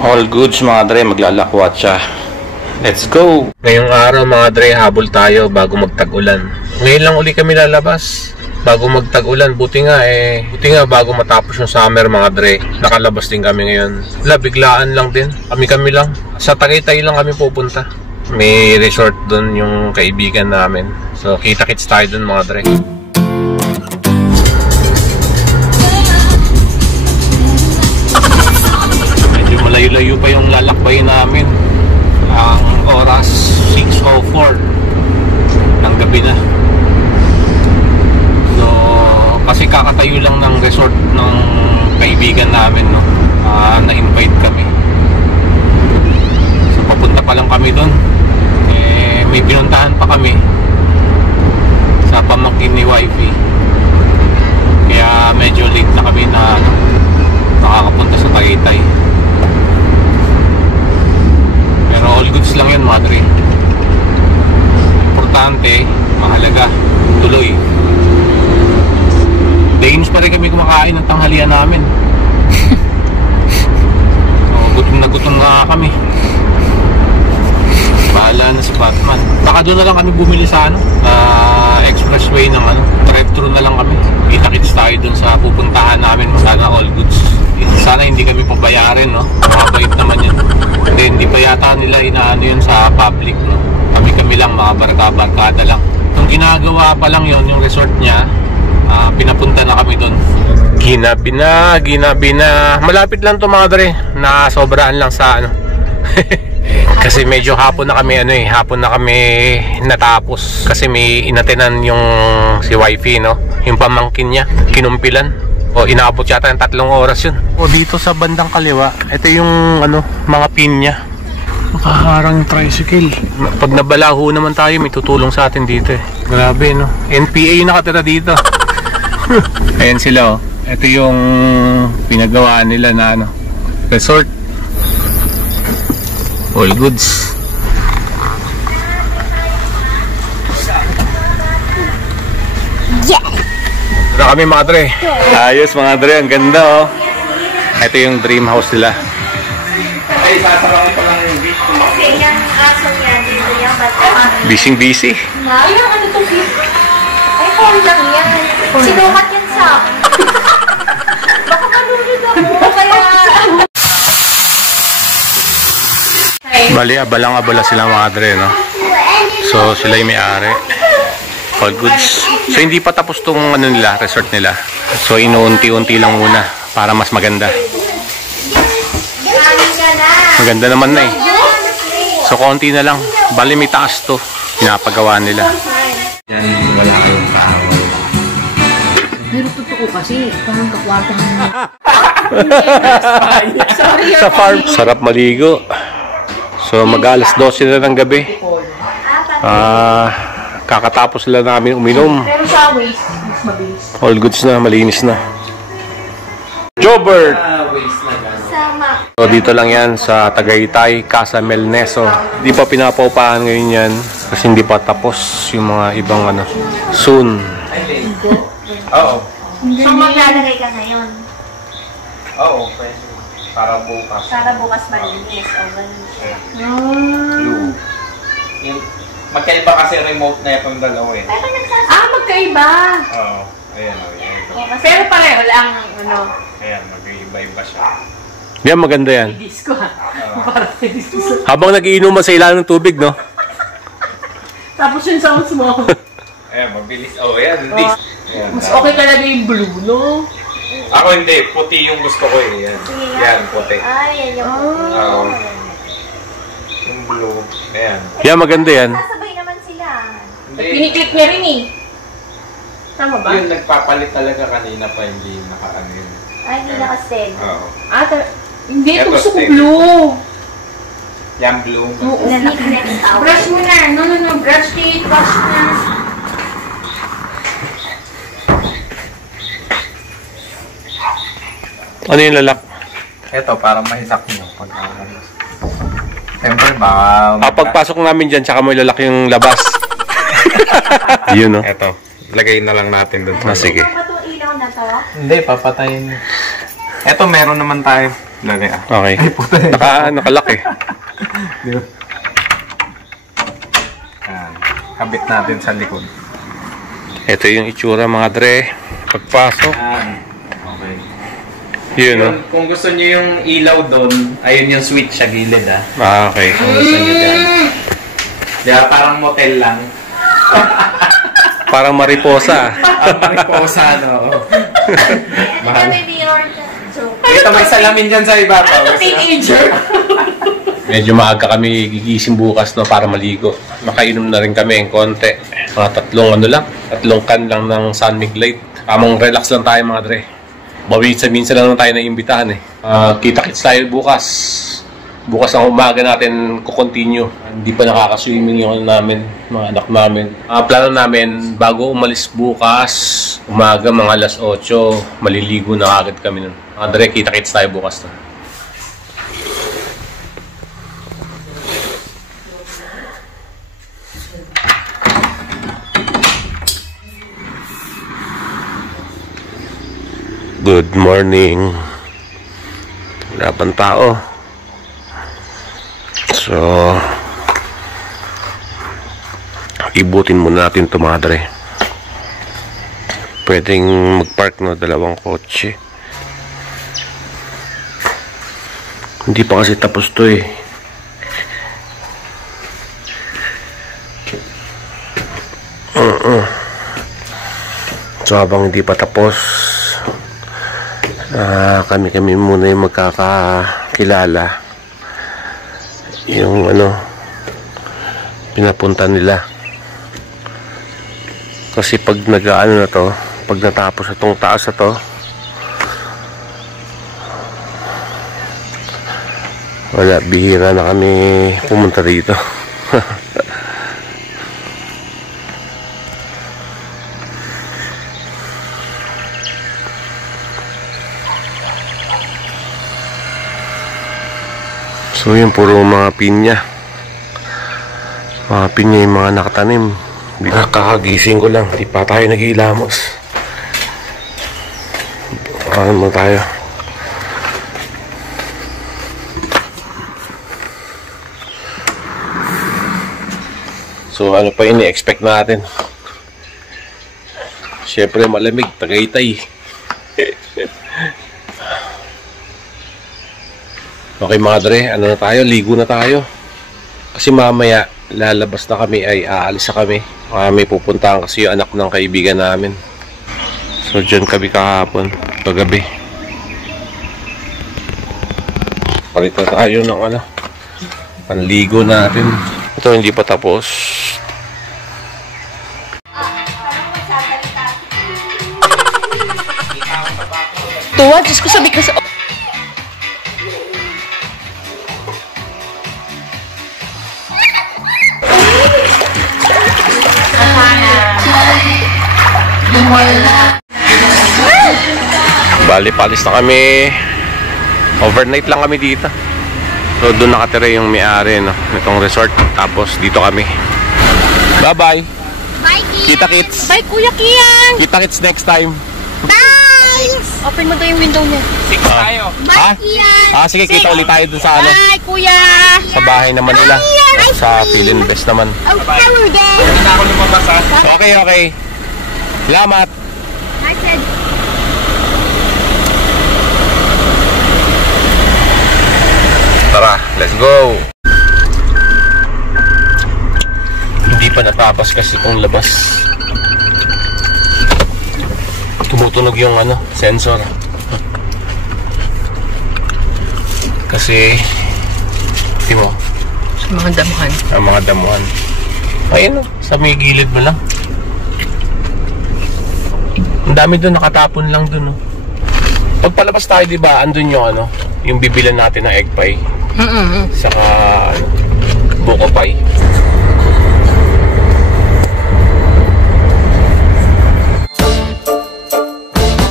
All goods mga dre, maglalakwatsa. Let's go! Ngayong araw mga dre, habol tayo bago magtag-ulan. Ngayon lang uli kami lalabas bago magtag-ulan. Buti nga bago matapos yung summer mga dre, nakalabas din kami ngayon. Biglaan lang din, kami lang. Sa Tagaytay lang kami pupunta. May resort doon yung kaibigan namin. So kita-kits tayo doon mga dre. Layo-layo pa yung lalakbay namin. Ang oras 6:04 ng gabi na. So kasi kakatayo lang ng resort ng kaibigan namin, no? Na-invite kami. So papunta pa lang kami doon. May pinuntahan pa kami sa pamangkin ni wifey. Kaya medyo late na kami na makakapunta sa Tagaytay. Pero all goods lang yan mga dre. Importante, mahalaga, tuloy. Dainos pa rin kami kumakain ng tanghalian namin. So gutom na gutom nga kami. Bahala na si Batman. Baka doon na lang kami bumili sa expressway ng drive-thru na lang kami. Kita-kits tayo doon sa pupuntahan namin. Sana all goods. Sana hindi kami pabayarin, no? Mabait naman yun. Hindi pa yata nila inaano yun sa public, no? Kami lang, mga barkada lang. Nung ginagawa pa lang yun, yung resort niya, pinapunta na kami doon. Ginabi na. Malapit lang to mga dre. Na sobraan lang sa kasi medyo hapon na kami hapon na kami natapos. Kasi may inatenan yung si wifey, no? Yung pamangkin niya, kinumpilan. O inaabot yata ng 3 oras yun. O dito sa bandang kaliwa, ito yung mga pin niya. Makaharang yung tricycle. Pag nabalaho naman tayo, may tutulong sa atin dito eh. Grabe, no? NPA yung nakatira dito. Ayan sila, oh. Ito yung pinagawaan nila na resort. All goods. Ito kami mga dre. Ayos mga dre, ang ganda, oh. Ito yung dream house nila. Ay, sasarang ko lang yung beach. Kasi yung aso niya dito yung bata. Busy. Ay, ano itong beach? Ay, phone lang yan. Sinukat yan sa akin. Baka malulid ako, kaya... Bali, abalang-abala sila mga dre, no? So, sila yung may-ari. All goods. So hindi pa tapos tong nila, resort nila. So inuunti-unti lang muna para mas maganda. Maganda naman na eh. So konti na lang. Bali may taas to. Pinapagawa nila. Yan, wala kayong tao. Pero totoo kasi, parang kakwartahan mo. Sa farm. Sarap maligo. So mag-alas 12 na ng gabi. Kakatapos lang namin uminom. Pero sa waste, mas mabilis. All goods na, malinis na. Jobert! Sama. So dito lang yan sa Tagaytay, Casa Melneso. Hindi pa pinapaupahan ngayon yan kasi hindi pa tapos yung mga ibang soon. Oo. So maglalagay ka ngayon? Oo, pwede. Para bukas. Para bukas malinis. O ganun siya. Blue. Magkaiba kasi remote na itong dalawa eh. Pero nagsasabi. Magkaiba. Oo. Ayan o. Pero pareho lang, Ayan, mag-iiba-iba siya. Yan, maganda yan. disco ha. Parang disco. Habang nagiinuman sa ilalim ng tubig, no? Tapos yung sounds mo. Ayan, mabilis. Oh, ayan. Ayan. Mas okay talaga yung blue, no? Ako hindi. Puti yung gusto ko eh. Yan. Yan, puti. Ay, yan yung puti. Oo. Yung blue. Ayan. Yan, maganda yan. Sasabay naman sila. Piniklik niya rin eh. Tama ba? Yung nagpapalit talaga kanina pa, hindi naka-ano yun. Ay, hindi naka-stead. Oo. Hindi, ito Eto, gusto ko steady. blue. Yan, blue. Oo. Next out. Brush mo na. No. Brush it. Wash na. Ano yung lalak? Ito, para mahisak nyo. Siyempre, baka... Pagpasok namin dyan, tsaka mo ilalak yung labas. Yun, no? Ito, lagay na lang natin doon. Sige. Ano ba itong ilaw na to? Hindi, papatayin. Eto, meron naman tayo. Lagay ah. Okay. Nakalaki. Kabit natin sa likod. Ito yung itsura mga dre. Pagpasok. Okay. Yun, no? Kung gusto nyo yung ilaw doon, ayun yung switch sa gilid ah. Okay. Kung gusto nyo dyan. Diba, parang motel lang. Parang mariposa. Mariposa, no? Ito maybe your joke. Ito, may salamin dyan sa iba. Teenager. Medyo maaga kami gigising bukas, no, para maligo. Makainom na rin kami ng konti. Mga 3 can lang ng Sunmig Light. Amang relax lang tayo mga dre. Minsan lang tayo na imbitahan eh. Kita-kits tayo bukas. Bukas ang umaga natin kukontinue. Hindi pa nakaka-swimming yung namin, mga anak namin. Plano namin, bago umalis bukas, umaga mga 8:00, maliligo na agad kami nun. Mga dre, kita-kits tayo bukas na. Good morning. Wala pang tao. So, ibutin muna natin ito mga dre. Pwedeng mag-park no, 2 kotse. Hindi pa kasi tapos to eh. So habang hindi pa tapos, kami muna yung magkakakilala. Yung pinapunta nila. Kasi pag nag-ano na to, pag natapos itong taas na to, wala, bihira na kami pumunta dito. So yun, puro mga pinya. Mga pinya yung mga nakatanim. Kakagising ko lang, di pa tayo naghihilamos. Ano mo tayo? So ano pa ini-expect natin? Siyempre malamig, Tagaytay. Okay mga dre, ano na tayo? Ligo na tayo. Kasi mamaya, lalabas na kami, ay aalis na kami. May pupuntahan kasi yung anak ng kaibigan namin. So dyan kami kahapon, paggabi. Palita tayo ng panligo natin. Ito hindi pa tapos. Tuwa, Diyos ko, sabi ka sa... Bali, palis na kami. Overnight lang kami dito. So doon nakatira yung may-ari nitong resort. Tapos dito kami. Bye bye. Bye, Kian. Kita-kits. Bye, Kuya Kian! Kita-kits next time. Bye! Open mo daw yung window niya. 6 tayo. Bye, Kian. Sige, kita ulit tayo dun sa Bye, Kuya! sa bahay naman nila. Sa Philinvest naman. Oh, hello there. Hindi na ako lumabas ha. Okay. Salamat. I said, Tara, let's go. Hindi pa natapos kasi itong labas. Tumutunog yung sensor. Kasi mo Sa mga damuhan. ang mga damuhan. Ayun, sa may gilid mo lang. Ang dami doon, nakatapon lang doon. Pag palabas tayo, di ba, andun yung yung bibilan natin ng egg pie. Saka buko pie.